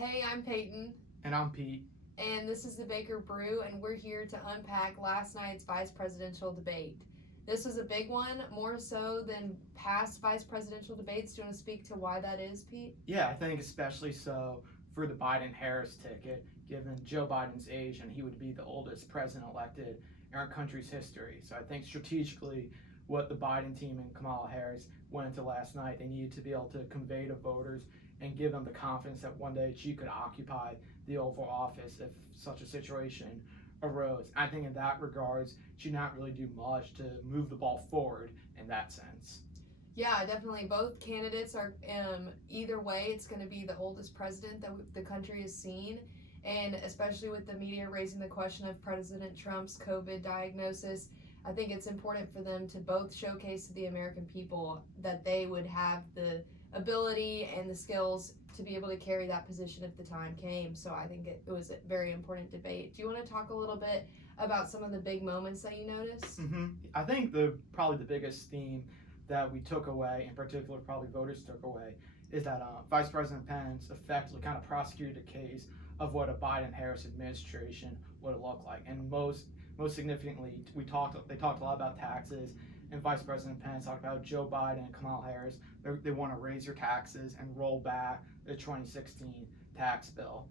Hey, I'm Peyton, And I'm Pete. and this is the Baker Brew, and we're here to unpack last night's vice presidential debate. This was a big one, more so than past vice presidential debates. Do you want to speak to why that is, Pete? Yeah, I think especially so for the Biden Harris ticket, given Joe Biden's age and he would be the oldest president elected in our country's history. So I think strategically, what the Biden team and Kamala Harris went into last night, they needed to be able to convey to voters and give them the confidence that one day she could occupy the Oval Office if such a situation arose. I think in that regards, she did not really do much to move the ball forward in that sense. Yeah, definitely. Both candidates are, either way, it's going to be the oldest president that the country has seen. And especially with the media raising the question of President Trump's COVID diagnosis, I think it's important for them to both showcase to the American people that they would have the ability and the skills to be able to carry that position if the time came. So I think it was a very important debate. Do you want to talk a little bit about some of the big moments that you noticed? I think the probably the biggest theme that we took away, in particular, probably voters took away, is that Vice President Pence effectively kind of prosecuted a case of what a Biden-Harris administration would look like, and most significantly, they talked a lot about taxes, and Vice President Pence talked about Joe Biden and Kamala Harris. They want to raise your taxes and roll back the 2016 tax bill.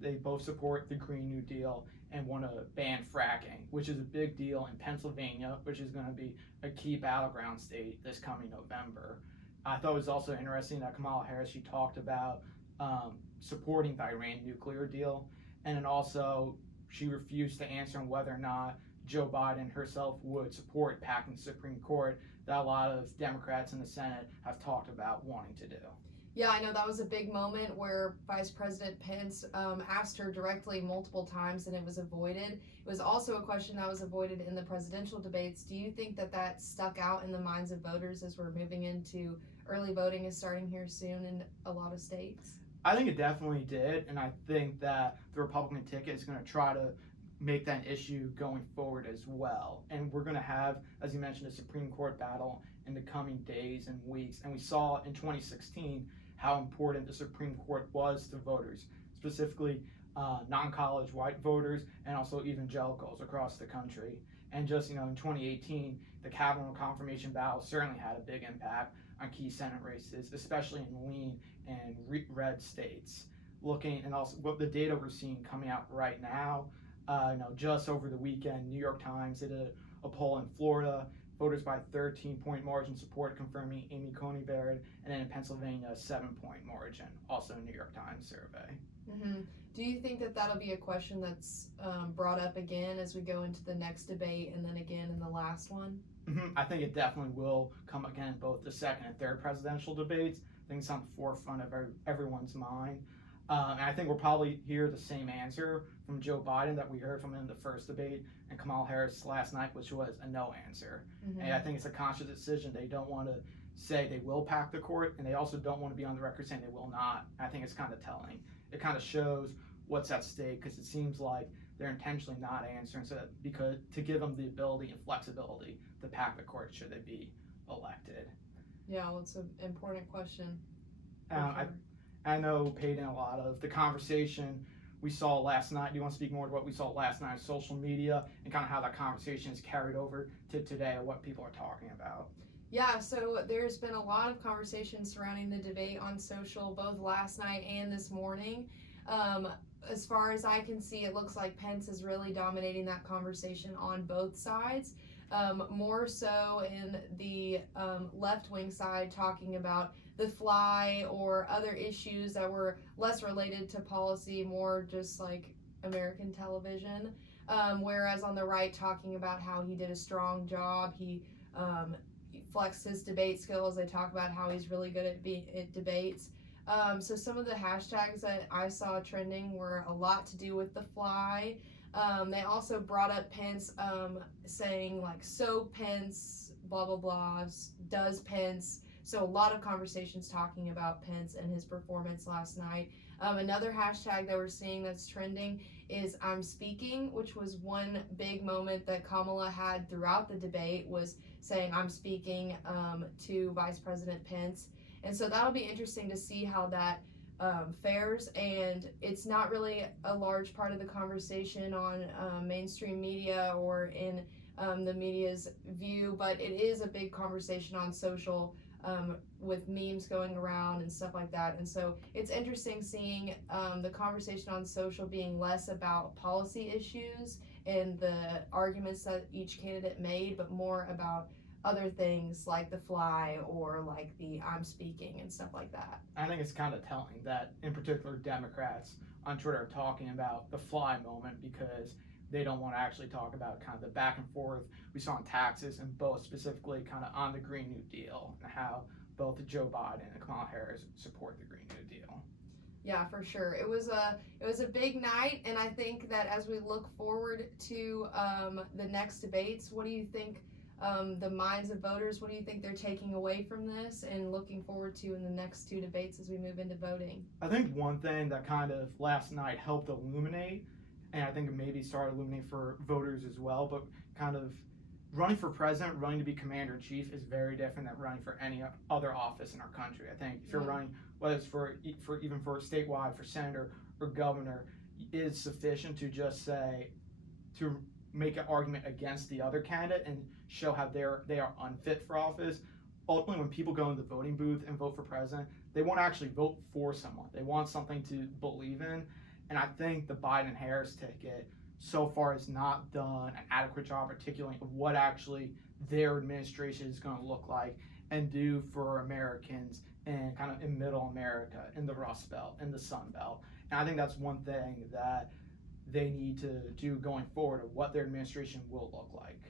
They both support the Green New Deal and want to ban fracking, which is a big deal in Pennsylvania, which is going to be a key battleground state this coming November. I thought it was also interesting that Kamala Harris, she talked about supporting the Iran nuclear deal, and then also she refused to answer on whether or not Joe Biden herself would support packing the Supreme Court that a lot of Democrats in the Senate have talked about wanting to do. Yeah, I know that was a big moment where Vice President Pence asked her directly multiple times and it was avoided. It was also a question that was avoided in the presidential debates. Do you think that that stuck out in the minds of voters as we're moving into early voting is starting here soon in a lot of states? I think it definitely did, and I think that the Republican ticket is going to try to make that issue going forward as well. And we're going to have, as you mentioned, a Supreme Court battle in the coming days and weeks. And we saw in 2016 how important the Supreme Court was to voters, specifically non-college white voters and also evangelicals across the country. And just, in 2018, the Kavanaugh confirmation battle certainly had a big impact on key Senate races, especially in lean and red states. Looking and also what the data we're seeing coming out right now, just over the weekend, New York Times did a poll in Florida. Voters by 13-point margin support confirming Amy Coney Barrett, and then in Pennsylvania, a 7-point margin, also a New York Times survey. Mm-hmm. Do you think that that'll be a question that's brought up again as we go into the next debate and then again in the last one? I think it definitely will come again in both the second and third presidential debates. I think it's on the forefront of everyone's mind. And I think we'll probably hear the same answer from Joe Biden that we heard from him in the first debate and Kamala Harris last night, which was a no answer. Mm-hmm. And I think it's a conscious decision. They don't want to say they will pack the court, and they also don't want to be on the record saying they will not. I think it's kind of telling. It kind of shows what's at stake because it seems like they're intentionally not answering so that because to give them the ability and flexibility to pack the court should they be elected. Yeah, well, it's an important question. I know, Peyton, a lot of the conversation we saw last night. Do you want to speak more to what we saw last night on social media and kind of how that conversation is carried over to today or what people are talking about? Yeah, so there's been a lot of conversation surrounding the debate on social, both last night and this morning. As far as I can see, it looks like Pence is really dominating that conversation on both sides. More so in the left-wing side, talking about the fly or other issues that were less related to policy, more just like American television. Whereas on the right, talking about how he did a strong job, he flexed his debate skills. They talk about how he's really good at debates. So some of the hashtags that I saw trending were a lot to do with the fly. They also brought up Pence saying like, so Pence, blah, blah, blah, does Pence. So a lot of conversations talking about Pence and his performance last night. Another hashtag that we're seeing that's trending is I'm speaking, which was one big moment that Kamala had throughout the debate, was saying I'm speaking to Vice President Pence. And so that'll be interesting to see how that fairs, and it's not really a large part of the conversation on mainstream media or in the media's view, but it is a big conversation on social, with memes going around and stuff like that. And so it's interesting seeing the conversation on social being less about policy issues and the arguments that each candidate made, but more about other things like the fly or like the I'm speaking and stuff like that. I think it's kind of telling that, in particular, Democrats on Twitter are talking about the fly moment because they don't want to actually talk about kind of the back and forth we saw in taxes, and both specifically kind of on the Green New Deal and how both Joe Biden and Kamala Harris support the Green New Deal. Yeah, for sure. It was a big night, and I think that as we look forward to the next debates, what do you think? The minds of voters, what do you think they're taking away from this and looking forward to in the next two debates as we move into voting? I think one thing that kind of last night helped illuminate, and I think it maybe started illuminating for voters as well, but kind of running for president, running to be commander in chief is very different than running for any other office in our country. I think if you're running, whether it's for even for statewide, for senator or governor, is sufficient to just say, to make an argument against the other candidate and show how they are unfit for office. Ultimately, when people go into the voting booth and vote for president, they won't actually vote for someone. They want something to believe in. And I think the Biden-Harris ticket so far has not done an adequate job articulating of what actually their administration is going to look like and do for Americans and kind of in middle America, in the Rust Belt, in the Sun Belt. And I think that's one thing that they need to do going forward of what their administration will look like.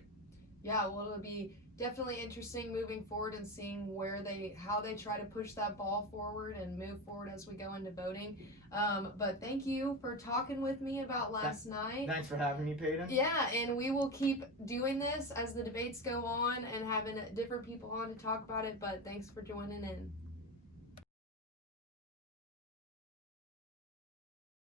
Yeah, well, it'll be definitely interesting moving forward and seeing how they try to push that ball forward and move forward as we go into voting. But thank you for talking with me about last night. Thanks for having me, Peyton. Yeah, and we will keep doing this as the debates go on and having different people on to talk about it, but thanks for joining in.